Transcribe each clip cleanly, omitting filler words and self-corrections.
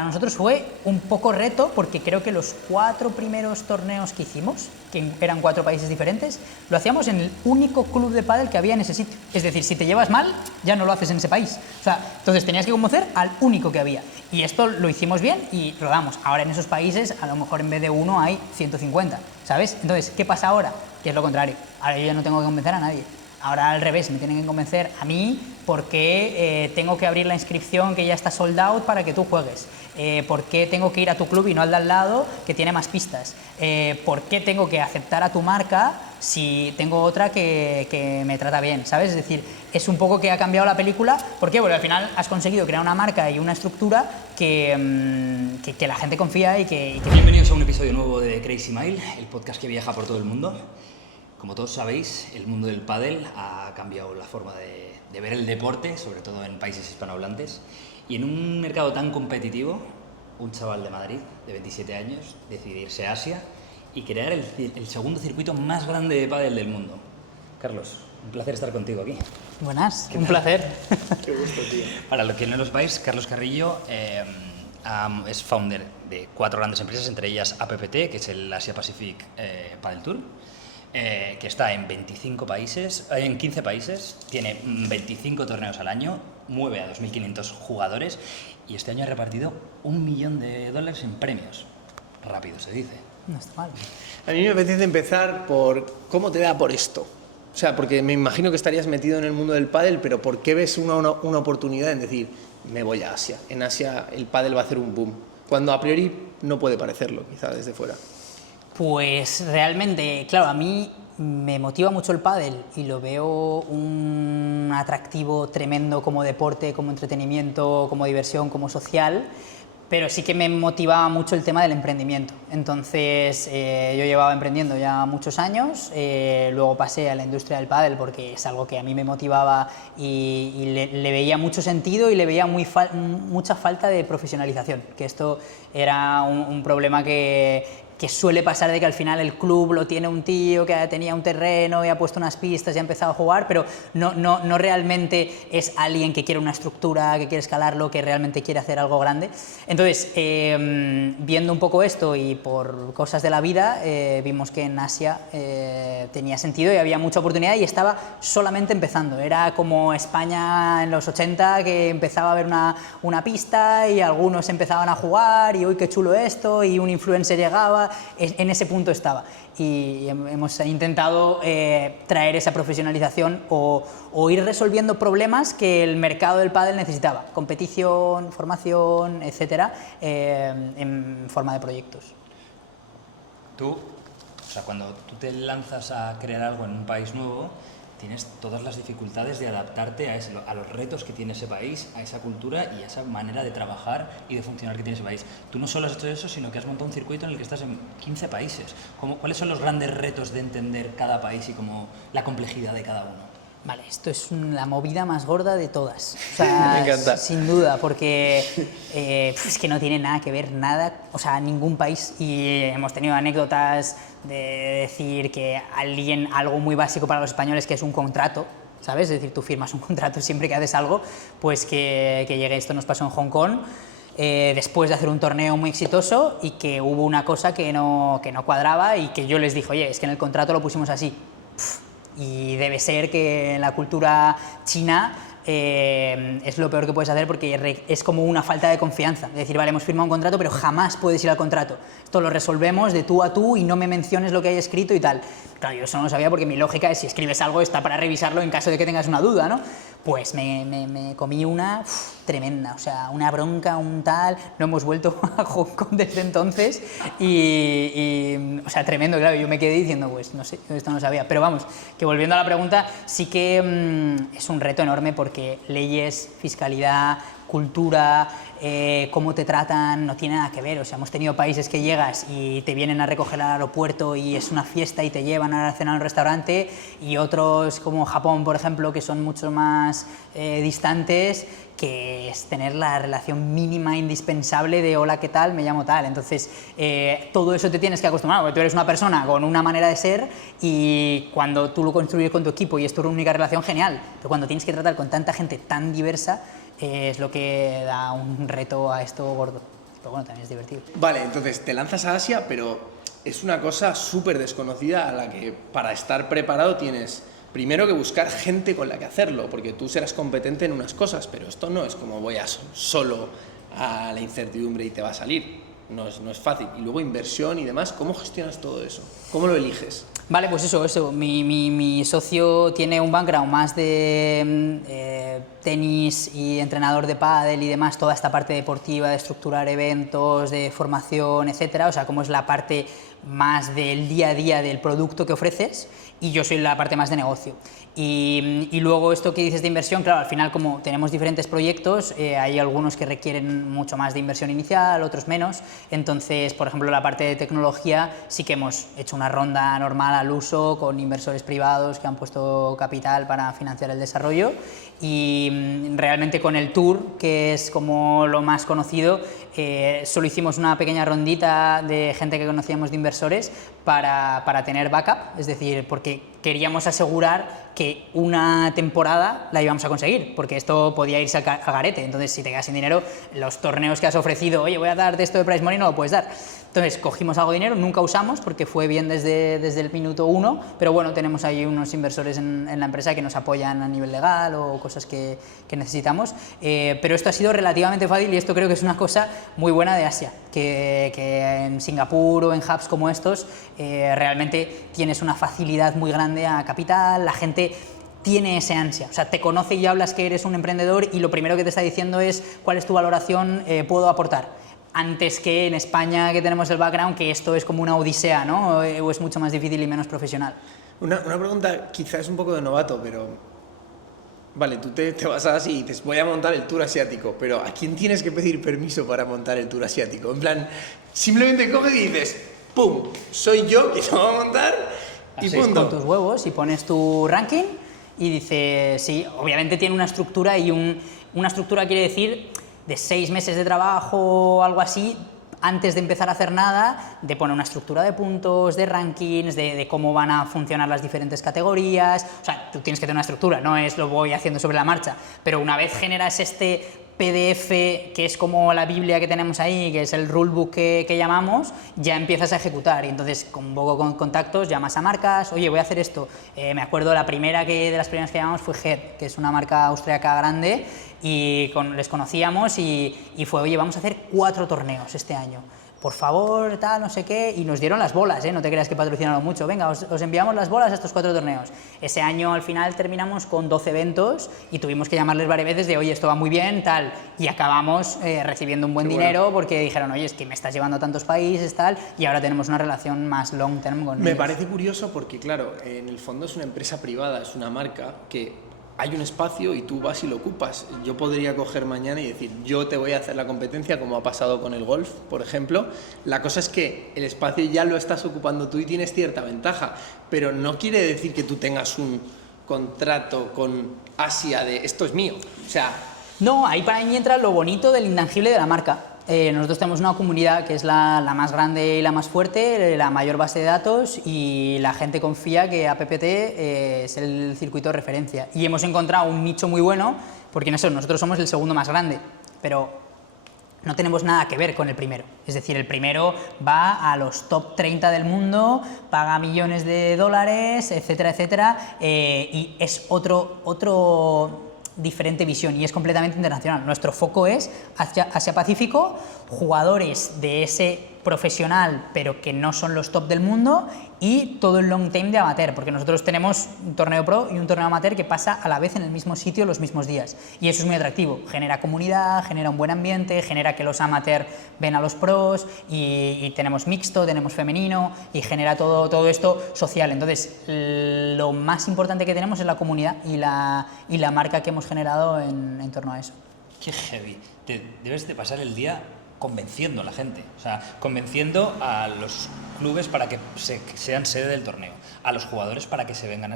para nosotros fue un poco reto porque creo que los 4 primeros torneos que hicimos, que eran 4 países diferentes, lo hacíamos en el único club de pádel que había en ese sitio. Es decir, si te llevas mal, ya no lo haces en ese país. O sea, entonces tenías que convencer al único que había. Y esto lo hicimos bien y rodamos. Ahora en esos países, a lo mejor en vez de 1 hay 150, ¿sabes? Entonces, ¿qué pasa ahora? Que es lo contrario. Ahora yo ya no tengo que convencer a nadie. Ahora al revés, me tienen que convencer a mí porque tengo que abrir la inscripción que ya está sold out para que tú juegues. ¿Por qué tengo que ir a tu club y no al de al lado que tiene más pistas? ¿Por qué tengo que aceptar a tu marca si tengo otra que me trata bien? ¿Sabes? Es decir, es un poco que ha cambiado la película. ¿Por qué? Porque al final has conseguido crear una marca y una estructura que la gente confía y que... Bienvenidos a un episodio nuevo de Crazy Mile, el podcast que viaja por todo el mundo. Como todos sabéis, el mundo del pádel ha cambiado la forma de ver el deporte, sobre todo en países hispanohablantes. Y en un mercado tan competitivo, un chaval de Madrid, de 27 años, decide irse a Asia y crear el segundo circuito más grande de pádel del mundo. Carlos, un placer estar contigo aquí. Buenas, un placer. Qué gusto, tío. Para los que no lo sepáis, Carlos Carrillo es founder de 4 grandes empresas, entre ellas APPT, que es el Asia Pacific Padel Tour, que está en 25 países, en 15 países, tiene 25 torneos al año, mueve a 2.500 jugadores y este año ha repartido $1 millón en premios. Rápido se dice. No está mal. A mí me apetece empezar por cómo te da por esto. O sea, porque me imagino que estarías metido en el mundo del pádel, pero ¿por qué ves una oportunidad en decir, me voy a Asia? En Asia el pádel va a hacer un boom, cuando a priori no puede parecerlo, quizá desde fuera. Pues realmente, claro, a mí me motiva mucho el pádel y lo veo un atractivo tremendo como deporte, como entretenimiento, como diversión, como social, pero sí que me motivaba mucho el tema del emprendimiento. Entonces yo llevaba emprendiendo ya muchos años, luego pasé a la industria del pádel porque es algo que a mí me motivaba y le veía mucho sentido y le veía mucha falta de profesionalización, que esto era un problema que suele pasar de que al final el club lo tiene un tío que tenía un terreno y ha puesto unas pistas y ha empezado a jugar, pero no realmente es alguien que quiere una estructura, que quiere escalarlo, que realmente quiere hacer algo grande. Entonces, viendo un poco esto y por cosas de la vida, vimos que en Asia tenía sentido y había mucha oportunidad y estaba solamente empezando. Era como España en los 80, que empezaba a haber una pista y algunos empezaban a jugar y uy, qué chulo esto, y un influencer llegaba. En ese punto estaba y hemos intentado traer esa profesionalización o ir resolviendo problemas que el mercado del pádel necesitaba, competición, formación, etcétera, en forma de proyectos. Cuando tú te lanzas a crear algo en un país nuevo, tienes todas las dificultades de adaptarte a los retos que tiene ese país, a esa cultura y a esa manera de trabajar y de funcionar que tiene ese país. Tú no solo has hecho eso, sino que has montado un circuito en el que estás en 15 países. ¿Cuáles son los grandes retos de entender cada país y la complejidad de cada uno? Vale, esto es la movida más gorda de todas. O sea, me encanta. Sin duda, porque es que no tiene nada que ver, o sea, ningún país. Y hemos tenido anécdotas de decir que algo muy básico para los españoles, que es un contrato, ¿sabes? Es decir, tú firmas un contrato siempre que haces algo, pues que llegue. Esto nos pasó en Hong Kong, después de hacer un torneo muy exitoso y que hubo una cosa que no cuadraba y que yo les dije, oye, es que en el contrato lo pusimos así. Y debe ser que en la cultura china es lo peor que puedes hacer porque es como una falta de confianza. Es decir, vale, hemos firmado un contrato, pero jamás puedes ir al contrato. Esto lo resolvemos de tú a tú y no me menciones lo que hay escrito y tal. Claro, yo eso no lo sabía porque mi lógica es si escribes algo está para revisarlo en caso de que tengas una duda, ¿no? Pues me comí una tremenda, o sea, una bronca, un tal. No hemos vuelto a Hong Kong desde entonces o sea, tremendo, claro. Yo me quedé diciendo, pues no sé, esto no lo sabía. Pero vamos, que volviendo a la pregunta, sí que es un reto enorme porque leyes, fiscalidad, cultura, cómo te tratan, no tiene nada que ver. O sea, hemos tenido países que llegas y te vienen a recoger al aeropuerto y es una fiesta y te llevan a cenar al restaurante, y otros como Japón, por ejemplo, que son mucho más distantes, que es tener la relación mínima indispensable de hola, ¿qué tal? Me llamo tal. Entonces, todo eso te tienes que acostumbrar, porque tú eres una persona con una manera de ser y cuando tú lo construyes con tu equipo y es tu única relación, genial. Pero cuando tienes que tratar con tanta gente tan diversa, es lo que da un reto a esto gordo. pero bueno, también es divertido. Vale, entonces te lanzas a Asia, pero es una cosa súper desconocida a la que para estar preparado tienes primero que buscar gente con la que hacerlo, porque tú serás competente en unas cosas, pero esto no es como voy a solo a la incertidumbre y te va a salir. No es fácil. Y luego inversión y demás, ¿cómo gestionas todo eso? ¿Cómo lo eliges? Vale, pues eso. Mi socio tiene un background más de tenis y entrenador de pádel y demás, toda esta parte deportiva, de estructurar eventos, de formación, etcétera. O sea, cómo es la parte más del día a día del producto que ofreces, y yo soy la parte más de negocio. Y luego esto que dices de inversión, claro, al final como tenemos diferentes proyectos, hay algunos que requieren mucho más de inversión inicial, otros menos. Entonces, por ejemplo, la parte de tecnología sí que hemos hecho una ronda normal al uso con inversores privados que han puesto capital para financiar el desarrollo, y realmente con el Tour, que es como lo más conocido, solo hicimos una pequeña rondita de gente que conocíamos de inversores para tener backup, es decir, porque queríamos asegurar que una temporada la íbamos a conseguir, porque esto podía irse a garete. Entonces, si te quedas sin dinero, los torneos que has ofrecido, oye, voy a darte esto de prize money, no lo puedes dar. Entonces, cogimos algo de dinero, nunca usamos porque fue bien desde el minuto 1, pero bueno, tenemos ahí unos inversores en la empresa que nos apoyan a nivel legal o cosas que necesitamos, pero esto ha sido relativamente fácil, y esto creo que es una cosa muy buena de Asia, que en Singapur o en hubs como estos realmente tienes una facilidad muy grande a capital, la gente tiene ese ansia, o sea, te conoce y hablas que eres un emprendedor y lo primero que te está diciendo es cuál es tu valoración, puedo aportar. Antes que en España, que tenemos el background, que esto es como una odisea, ¿no? O es mucho más difícil y menos profesional. Una pregunta quizás un poco de novato, pero... Vale, tú te vas así y dices, voy a montar el tour asiático, pero ¿a quién tienes que pedir permiso para montar el tour asiático? En plan, simplemente coges y dices, ¡pum! Soy yo que lo voy a montar y así punto. Con tus huevos y pones tu ranking y dices, sí, obviamente tiene una estructura, y una estructura quiere decir de 6 meses de trabajo o algo así, antes de empezar a hacer nada, de poner una estructura de puntos, de rankings, de cómo van a funcionar las diferentes categorías. O sea, tú tienes que tener una estructura, no es lo voy haciendo sobre la marcha, pero una vez generas este PDF, que es como la Biblia que tenemos ahí, que es el rulebook que llamamos, ya empiezas a ejecutar. Y entonces, con un poco con contactos, llamas a marcas, oye, voy a hacer esto. Me acuerdo de las primeras que llamamos fue Head, que es una marca austríaca grande, y les conocíamos y fue, oye, vamos a hacer 4 torneos este año. Por favor, tal, no sé qué, y nos dieron las bolas, no te creas que patrocinaron mucho, venga, os enviamos las bolas a estos 4 torneos. Ese año al final terminamos con 12 eventos y tuvimos que llamarles varias veces de, oye, esto va muy bien, tal, y acabamos recibiendo un buen dinero porque dijeron, oye, es que me estás llevando a tantos países, tal, y ahora tenemos una relación más long term con ellos. Me parece curioso porque, claro, en el fondo es una empresa privada, es una marca que... hay un espacio y tú vas y lo ocupas. Yo podría coger mañana y decir, yo te voy a hacer la competencia, como ha pasado con el golf, por ejemplo. La cosa es que el espacio ya lo estás ocupando tú y tienes cierta ventaja, pero no quiere decir que tú tengas un contrato con Asia de esto es mío. O sea... No, ahí para mí entra lo bonito del intangible de la marca. Nosotros tenemos una comunidad que es la más grande y la más fuerte, la mayor base de datos, y la gente confía que APPT es el circuito de referencia. Y hemos encontrado un nicho muy bueno, porque en eso nosotros somos el segundo más grande, pero no tenemos nada que ver con el primero. Es decir, el primero va a los top 30 del mundo, paga millones de dólares, etcétera, etcétera, y es otro diferente visión, y es completamente internacional. Nuestro foco es Asia-Pacífico, jugadores de ese profesional pero que no son los top del mundo, y todo el long time de amateur, porque nosotros tenemos un torneo pro y un torneo amateur que pasa a la vez en el mismo sitio los mismos días, y eso es muy atractivo, genera comunidad, genera un buen ambiente, genera que los amateur ven a los pros, y tenemos mixto, tenemos femenino, y genera todo esto social. Entonces, lo más importante que tenemos es la comunidad y la marca que hemos generado en torno a eso. Qué heavy. Debes de pasar el día convenciendo a la gente, o sea, convenciendo a los clubes para que sean sede del torneo, a los jugadores para que se vengan a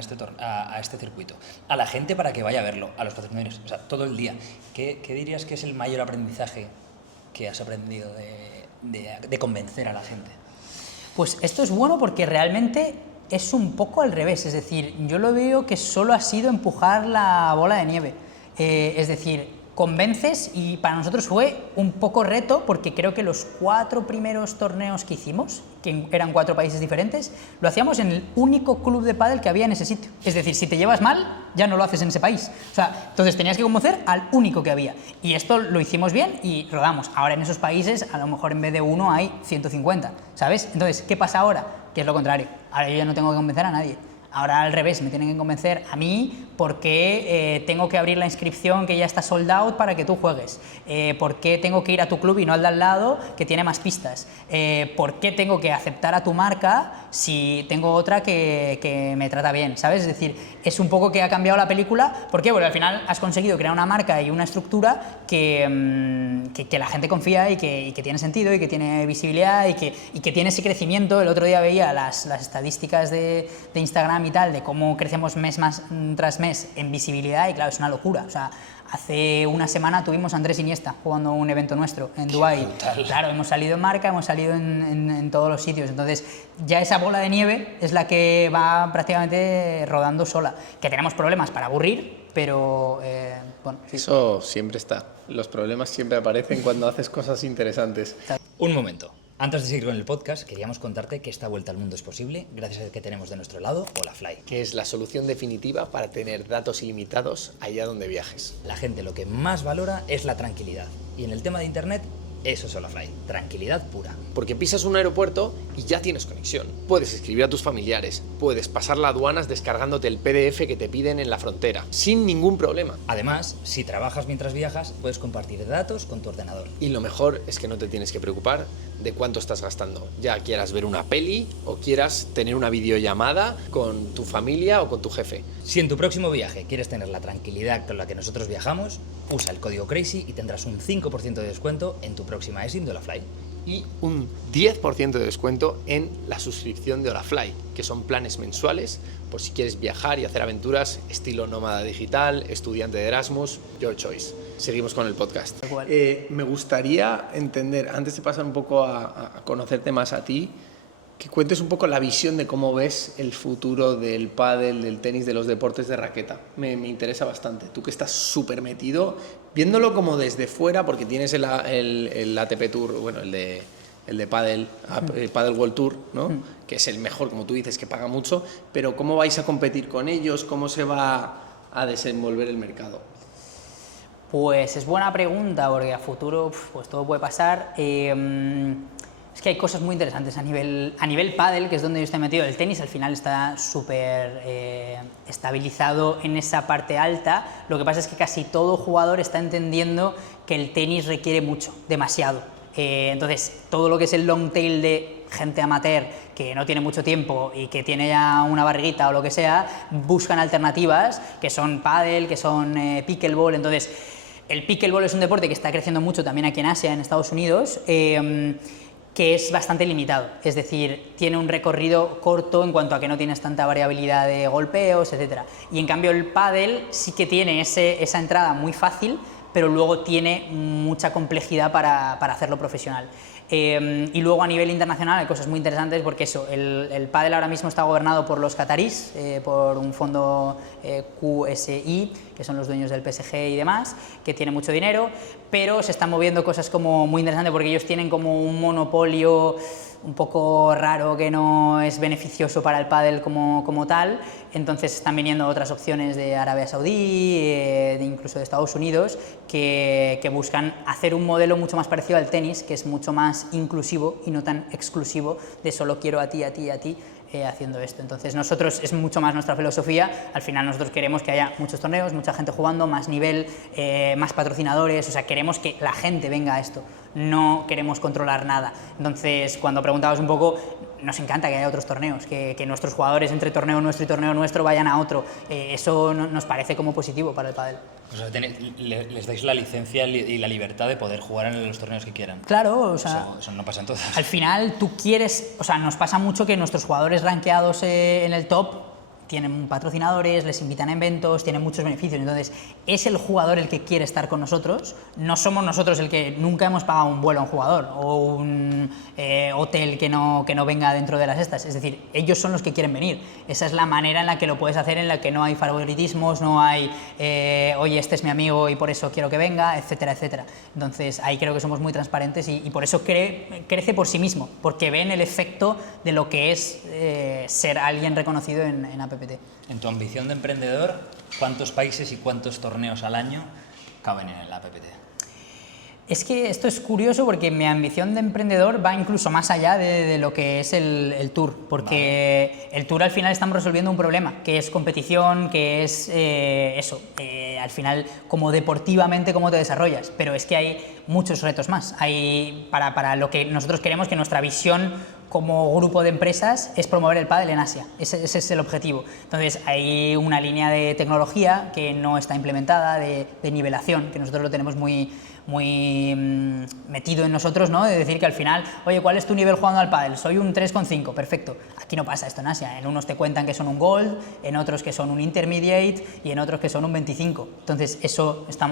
este circuito, a la gente para que vaya a verlo, a los patrocinadores, o sea, todo el día. ¿Qué dirías que es el mayor aprendizaje que has aprendido de convencer a la gente? Pues esto es bueno porque realmente es un poco al revés, es decir, yo lo veo que solo ha sido empujar la bola de nieve, es decir, convences, y para nosotros fue un poco reto porque creo que los 4 primeros torneos que hicimos, que eran 4 países diferentes, lo hacíamos en el único club de pádel que había en ese sitio. Es decir, si te llevas mal, ya no lo haces en ese país. O sea, entonces tenías que convencer al único que había. Y esto lo hicimos bien y rodamos. Ahora en esos países, a lo mejor en vez de 1 hay 150, ¿sabes? Entonces, ¿qué pasa ahora? Que es lo contrario. Ahora yo ya no tengo que convencer a nadie. Ahora al revés, me tienen que convencer a mí porque tengo que abrir la inscripción que ya está sold out para que tú juegues, porque tengo que ir a tu club y no al de al lado que tiene más pistas, porque tengo que aceptar a tu marca si tengo otra que me trata bien, ¿sabes? Es decir, es un poco que ha cambiado la película. ¿Por qué? Porque al final has conseguido crear una marca y una estructura que la gente confía y que tiene sentido y que tiene visibilidad y que tiene ese crecimiento. El otro día veía las estadísticas de Instagram y tal, de cómo crecemos mes tras mes en visibilidad, y claro, es una locura. O sea, hace una semana tuvimos a Andrés Iniesta jugando un evento nuestro en Dubái. Claro, hemos salido en marca, hemos salido en todos los sitios. Entonces, ya esa bola de nieve es la que va prácticamente rodando sola. Que tenemos problemas para aburrir, pero bueno. Sí. Eso siempre está. Los problemas siempre aparecen cuando haces cosas interesantes. Un momento. Antes de seguir con el podcast, queríamos contarte que esta vuelta al mundo es posible gracias a que tenemos de nuestro lado Holafly, Que es la solución definitiva para tener datos ilimitados allá donde viajes. La gente lo que más valora es la tranquilidad. Y en el tema de internet, eso es Holafly. Tranquilidad pura. Porque pisas un aeropuerto y ya tienes conexión. Puedes escribir a tus familiares, puedes pasar las aduanas descargándote el PDF que te piden en la frontera, sin ningún problema. Además, si trabajas mientras viajas, puedes compartir datos con tu ordenador. Y lo mejor es que no te tienes que preocupar de cuánto estás gastando. Ya quieras ver una peli o quieras tener una videollamada con tu familia o con tu jefe. Si en tu próximo viaje quieres tener la tranquilidad con la que nosotros viajamos, usa el código CRAZY y tendrás un 5% de descuento en tu próxima eSIM de Holafly. Y un 10% de descuento en la suscripción de Holafly, que son planes mensuales por si quieres viajar y hacer aventuras estilo nómada digital, estudiante de Erasmus, your choice. Seguimos con el podcast. Me gustaría entender, antes de pasar un poco a conocerte más a ti, que cuentes un poco la visión de cómo ves el futuro del pádel, del tenis, de los deportes de raqueta. Me interesa bastante. Tú que estás súper metido, viéndolo como desde fuera, porque tienes el ATP Tour, bueno, el de pádel, el Padel World Tour, ¿no? Que es el mejor, como tú dices, que paga mucho, pero ¿cómo vais a competir con ellos? ¿Cómo se va a desenvolver el mercado? Pues es buena pregunta, porque a futuro pues todo puede pasar. Es que hay cosas muy interesantes a nivel pádel, que es donde yo estoy metido. El tenis al final está súper estabilizado en esa parte alta. Lo que pasa es que casi todo jugador está entendiendo que el tenis requiere mucho, demasiado. Entonces, todo lo que es el long tail de gente amateur que no tiene mucho tiempo y que tiene ya una barriguita o lo que sea, buscan alternativas que son pádel, que son pickleball. Entonces, el pickleball es un deporte que está creciendo mucho también aquí en Asia, en Estados Unidos, que es bastante limitado, es decir, tiene un recorrido corto en cuanto a que no tienes tanta variabilidad de golpeos, etc. Y en cambio el pádel sí que tiene esa entrada muy fácil, pero luego tiene mucha complejidad para hacerlo profesional. Y luego a nivel internacional hay cosas muy interesantes, porque eso, el pádel ahora mismo está gobernado por los catarís, por un fondo QSI, que son los dueños del PSG y demás, que tiene mucho dinero, pero se están moviendo cosas como muy interesantes, porque ellos tienen como un monopolio un poco raro que no es beneficioso para el pádel como tal. Entonces están viniendo otras opciones de Arabia Saudí, incluso de Estados Unidos, que buscan hacer un modelo mucho más parecido al tenis, que es mucho más inclusivo y no tan exclusivo de solo quiero a ti, a ti, a ti, haciendo esto. Entonces nosotros, es mucho más nuestra filosofía. Al final nosotros queremos que haya muchos torneos, mucha gente jugando, más nivel, más patrocinadores. O sea, queremos que la gente venga a esto, no queremos controlar nada. Entonces, cuando preguntabas un poco, nos encanta que haya otros torneos, que nuestros jugadores entre torneo nuestro y torneo nuestro vayan a otro. Eso nos parece como positivo para el pádel. O sea, les dais la licencia y la libertad de poder jugar en los torneos que quieran. Claro, o sea, eso no pasa en todas. Al final tú quieres, o sea, nos pasa mucho que nuestros jugadores rankeados en el top tienen patrocinadores, les invitan a eventos, tienen muchos beneficios. Entonces, es el jugador el que quiere estar con nosotros, no somos nosotros el que nunca hemos pagado un vuelo a un jugador o un hotel que no venga dentro de las estas. Es decir, ellos son los que quieren venir. Esa es la manera en la que lo puedes hacer, en la que no hay favoritismos, no hay, oye, este es mi amigo y por eso quiero que venga, etcétera, etcétera. Entonces, ahí creo que somos muy transparentes y por eso crece por sí mismo, porque ven el efecto de lo que es ser alguien reconocido en APPT. En tu ambición de emprendedor, ¿cuántos países y cuántos torneos al año caben en el APPT? Es que esto es curioso porque mi ambición de emprendedor va incluso más allá de lo que es el Tour, porque el Tour al final estamos resolviendo un problema, que es competición, que es al final como deportivamente cómo te desarrollas, pero es que hay muchos retos más. Hay para lo que nosotros queremos, que nuestra visión como grupo de empresas es promover el pádel en Asia. Ese es el objetivo. Entonces hay una línea de tecnología que no está implementada, de nivelación, que nosotros lo tenemos muy metido en nosotros, ¿no? De decir que al final, oye, ¿cuál es tu nivel jugando al pádel? Soy un 3,5, perfecto. Aquí no pasa esto en Asia. En unos te cuentan que son un Gold, en otros que son un Intermediate y en otros que son un 25. Entonces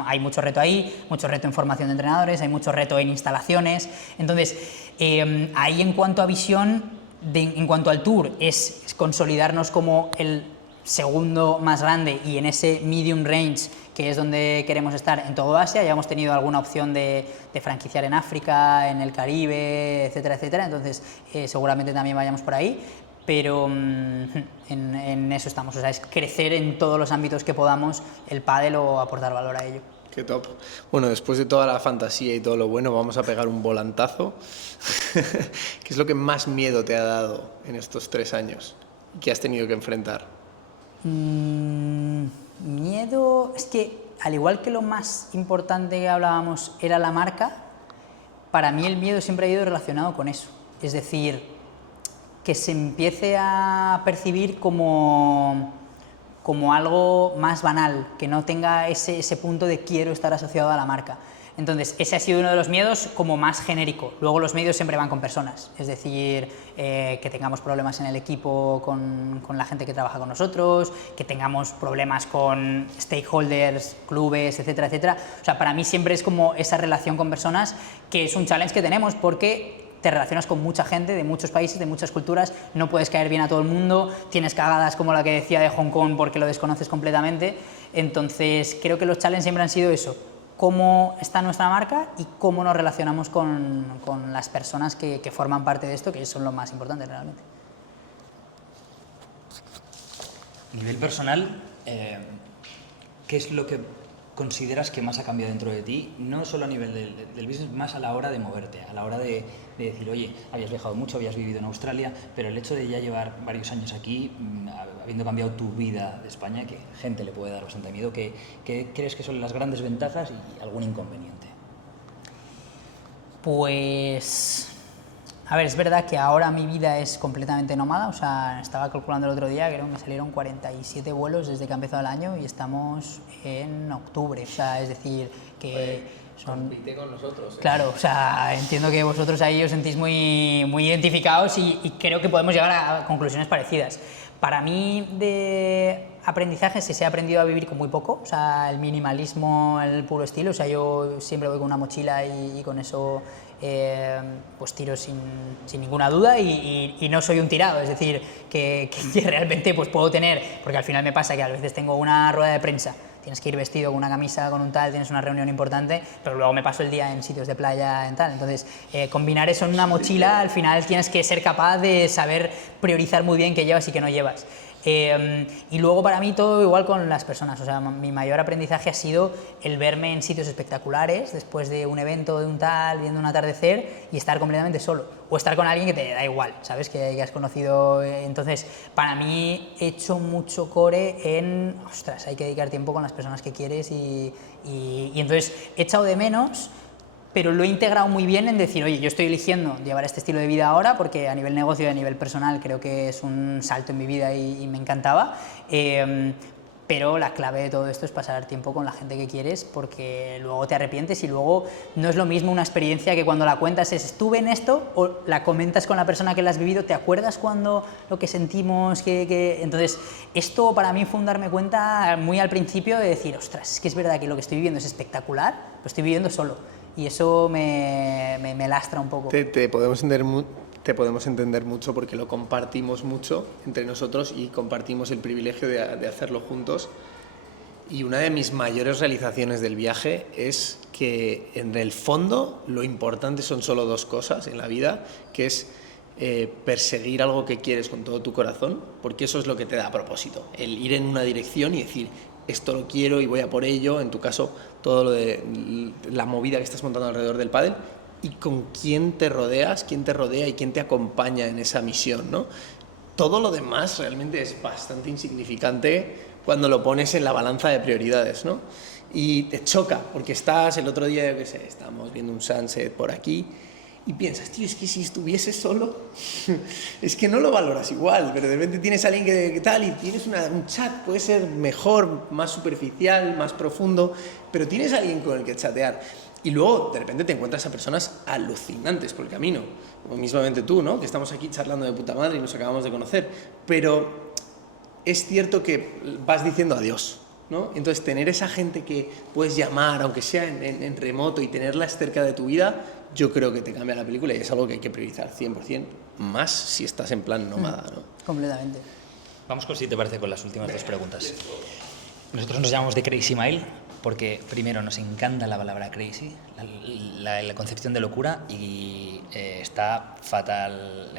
hay mucho reto ahí, mucho reto en formación de entrenadores, hay mucho reto en instalaciones. Entonces, ahí en cuanto a visión, en cuanto al Tour, es consolidarnos como el segundo más grande y en ese medium range, que es donde queremos estar en todo Asia. Ya hemos tenido alguna opción de franquiciar en África, en el Caribe, etcétera, etcétera. Entonces, seguramente también vayamos por ahí, pero en eso estamos. O sea, es crecer en todos los ámbitos que podamos el pádel o aportar valor a ello. Qué top. Bueno, después de toda la fantasía y todo lo bueno, vamos a pegar un volantazo. ¿Qué es lo que más miedo te ha dado en estos 3 años que has tenido que enfrentar? Miedo, es que al igual que lo más importante que hablábamos era la marca, para mí el miedo siempre ha ido relacionado con eso. Es decir, que se empiece a percibir como algo más banal, que no tenga ese punto de quiero estar asociado a la marca. Entonces, ese ha sido uno de los miedos como más genérico. Luego los medios siempre van con personas, es decir, que tengamos problemas en el equipo con la gente que trabaja con nosotros, que tengamos problemas con stakeholders, clubes, etcétera, etcétera. O sea, para mí siempre es como esa relación con personas, que es un challenge que tenemos porque te relacionas con mucha gente de muchos países, de muchas culturas, no puedes caer bien a todo el mundo, tienes cagadas como la que decía de Hong Kong porque lo desconoces completamente. Entonces, creo que los challenges siempre han sido eso: cómo está nuestra marca y cómo nos relacionamos con las personas que forman parte de esto, que son lo más importante realmente. A nivel personal, ¿qué es lo que consideras que más ha cambiado dentro de ti? No solo a nivel del business, más a la hora de moverte, a la hora de decir, oye, habías viajado mucho, habías vivido en Australia, pero el hecho de ya llevar varios años aquí, habiendo cambiado tu vida de España, que gente le puede dar bastante miedo, ¿qué crees que son las grandes ventajas y algún inconveniente? Pues, a ver, es verdad que ahora mi vida es completamente nómada. O sea, estaba calculando el otro día, creo que me salieron 47 vuelos desde que ha empezado el año y estamos en octubre. O sea, es decir, que compite con nosotros. Claro, o sea, entiendo que vosotros ahí os sentís muy identificados y creo que podemos llegar a conclusiones parecidas. Para mí, de aprendizaje, se ha aprendido a vivir con muy poco. O sea, el minimalismo, el puro estilo. O sea, yo siempre voy con una mochila y con eso pues tiro sin ninguna duda y no soy un tirado. Es decir, que realmente pues puedo tener, porque al final me pasa que a veces tengo una rueda de prensa, tienes que ir vestido con una camisa, con un tal, tienes una reunión importante, pero luego me paso el día en sitios de playa, en tal. Entonces, combinar eso en una mochila, al final tienes que ser capaz de saber priorizar muy bien qué llevas y qué no llevas. Y luego para mí todo igual con las personas. O sea, mi mayor aprendizaje ha sido el verme en sitios espectaculares después de un evento, de un tal, viendo un atardecer y estar completamente solo, o estar con alguien que te da igual, ¿sabes? Que has conocido. Entonces, para mí he hecho mucho core en, ostras, hay que dedicar tiempo con las personas que quieres y entonces he echado de menos, pero lo he integrado muy bien en decir, oye, yo estoy eligiendo llevar este estilo de vida ahora porque a nivel negocio y a nivel personal creo que es un salto en mi vida y me encantaba, pero la clave de todo esto es pasar tiempo con la gente que quieres, porque luego te arrepientes y luego no es lo mismo una experiencia que cuando la cuentas es estuve en esto, o la comentas con la persona que la has vivido, ¿te acuerdas cuando lo que sentimos? Entonces, esto para mí fue un darme cuenta muy al principio de decir, ostras, es que es verdad que lo que estoy viviendo es espectacular, lo estoy viviendo solo, y eso me lastra un poco. Te podemos entender mucho porque lo compartimos mucho entre nosotros y compartimos el privilegio de hacerlo juntos. Y una de mis mayores realizaciones del viaje es que en el fondo lo importante son solo dos cosas en la vida, que es perseguir algo que quieres con todo tu corazón, porque eso es lo que te da propósito, el ir en una dirección y decir esto lo quiero y voy a por ello, en tu caso todo lo de la movida que estás montando alrededor del pádel, y con quién te rodeas, quién te rodea y quién te acompaña en esa misión, ¿no? Todo lo demás realmente es bastante insignificante cuando lo pones en la balanza de prioridades, ¿no? Y te choca, porque estás el otro día, yo qué sé, estábamos viendo un sunset por aquí y piensas, tío, es que si estuvieses solo, es que no lo valoras igual, pero de repente tienes a alguien que tal y tienes un chat, puede ser mejor, más superficial, más profundo, pero tienes a alguien con el que chatear. Y luego, de repente, te encuentras a personas alucinantes por el camino, como mismamente tú, ¿no? Que estamos aquí charlando de puta madre y nos acabamos de conocer. Pero es cierto que vas diciendo adiós, ¿no? Entonces, tener esa gente que puedes llamar, aunque sea en remoto, y tenerlas cerca de tu vida, yo creo que te cambia la película y es algo que hay que priorizar 100%, más si estás en plan nómada, ¿no? Completamente. Vamos con, si te parece, con las últimas dos preguntas. Nosotros nos llamamos The Crazy Mile porque, primero, nos encanta la palabra crazy, la concepción de locura, y está fatal,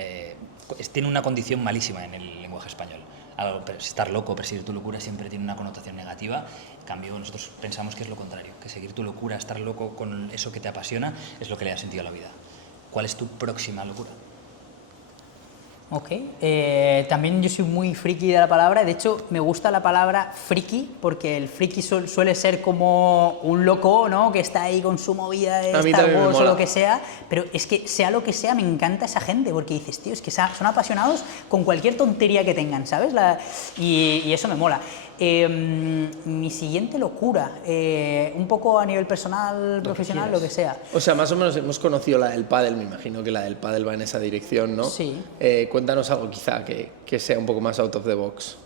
tiene una condición malísima en el lenguaje español. Estar loco, perseguir tu locura siempre tiene una connotación negativa. En cambio, nosotros pensamos que es lo contrario, que seguir tu locura, estar loco con eso que te apasiona, es lo que le da sentido a la vida. ¿Cuál es tu próxima locura? Ok, también yo soy muy friki de la palabra, de hecho me gusta la palabra friki, porque el friki suele ser como un loco, ¿no? Que está ahí con su movida de Star Wars o lo que sea, pero es que sea lo que sea, me encanta esa gente, porque dices, tío, es que son apasionados con cualquier tontería que tengan, ¿sabes? Y eso me mola. Mi siguiente locura, un poco a nivel personal, profesional, lo que sea. O sea, más o menos hemos conocido la del pádel, me imagino que la del pádel va en esa dirección, ¿no? Sí. Cuéntanos algo quizá que sea un poco más out of the box.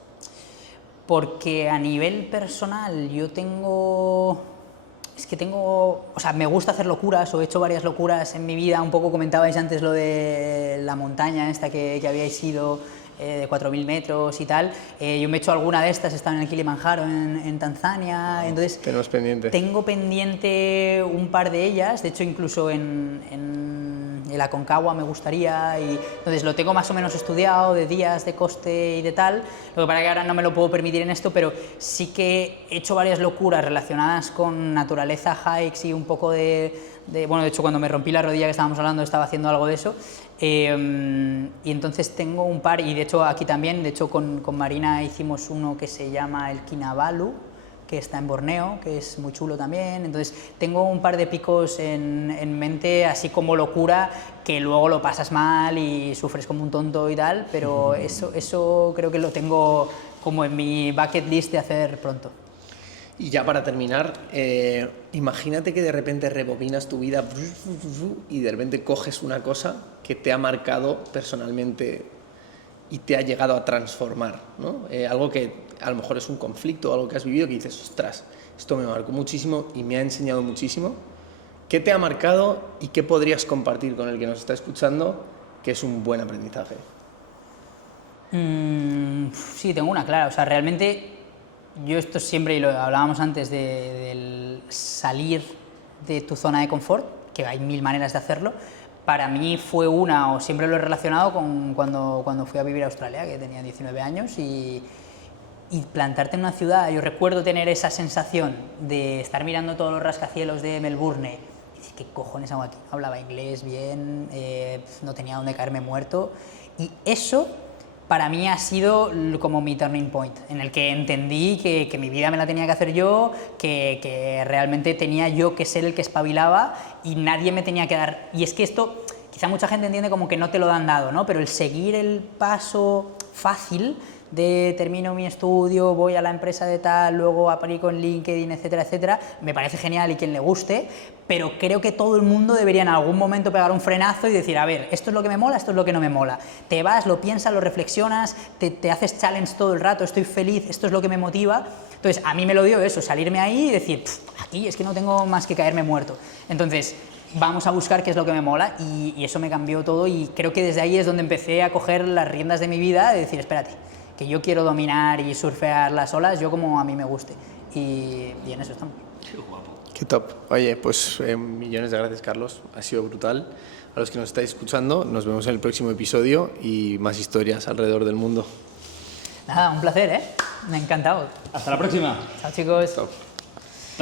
Porque a nivel personal yo tengo... o sea, me gusta hacer locuras, o he hecho varias locuras en mi vida, un poco comentabais antes lo de la montaña esta que habíais ido, de 4.000 metros y tal. Yo me he hecho alguna de estas, he estado en el Kilimanjaro en Tanzania, entonces Tenemos pendiente. Tengo pendiente un par de ellas, de hecho incluso en el Aconcagua me gustaría, y entonces lo tengo más o menos estudiado, de días, de coste y de tal. Lo que pasa es que ahora no me lo puedo permitir en esto, pero sí que he hecho varias locuras relacionadas con naturaleza, hikes y un poco bueno, de hecho cuando me rompí la rodilla que estábamos hablando estaba haciendo algo de eso, y entonces tengo un par, y de hecho aquí también, de hecho con Marina hicimos uno que se llama el Kinabalu, que está en Borneo, que es muy chulo también. Entonces tengo un par de picos en mente, así como locura, que luego lo pasas mal y sufres como un tonto y tal, pero eso creo que lo tengo como en mi bucket list de hacer pronto. Y ya para terminar, imagínate que de repente rebobinas tu vida y de repente coges una cosa que te ha marcado personalmente y te ha llegado a transformar, ¿no? Algo que a lo mejor es un conflicto, algo que has vivido que dices, ostras, esto me marcó muchísimo y me ha enseñado muchísimo. ¿Qué te ha marcado y qué podrías compartir con el que nos está escuchando que es un buen aprendizaje? Sí, tengo una clara. O sea, realmente yo esto siempre, y lo hablábamos antes, del salir de tu zona de confort, que hay mil maneras de hacerlo. Para mí fue o siempre lo he relacionado con cuando fui a vivir a Australia, que tenía 19 años, y plantarte en una ciudad. Yo recuerdo tener esa sensación de estar mirando todos los rascacielos de Melbourne y decir, ¿qué cojones hago aquí? Hablaba inglés bien, no tenía dónde caerme muerto, y eso para mí ha sido como mi turning point, en el que entendí que mi vida me la tenía que hacer yo, que realmente tenía yo que ser el que espabilaba y nadie me tenía que dar. Y es que esto, quizá mucha gente entiende como que no te lo han dado, ¿no? Pero el seguir el paso fácil termino mi estudio, voy a la empresa de tal, luego aplico en LinkedIn, etcétera, etcétera, me parece genial y quien le guste, pero creo que todo el mundo debería en algún momento pegar un frenazo y decir, a ver, esto es lo que me mola, esto es lo que no me mola. Te vas, lo piensas, lo reflexionas, te haces challenge todo el rato, estoy feliz, esto es lo que me motiva. Entonces, a mí me lo dio eso, salirme ahí y decir, aquí es que no tengo más que caerme muerto. Entonces, vamos a buscar qué es lo que me mola y eso me cambió todo y creo que desde ahí es donde empecé a coger las riendas de mi vida, de decir, espérate, que yo quiero dominar y surfear las olas, yo como a mí me guste. Y en eso estamos. Qué guapo. Qué top. Oye, pues millones de gracias, Carlos. Ha sido brutal. A los que nos estáis escuchando, nos vemos en el próximo episodio y más historias alrededor del mundo. Nada, un placer, ¿eh? Me ha encantado. Hasta la próxima. Chao, chicos. Top.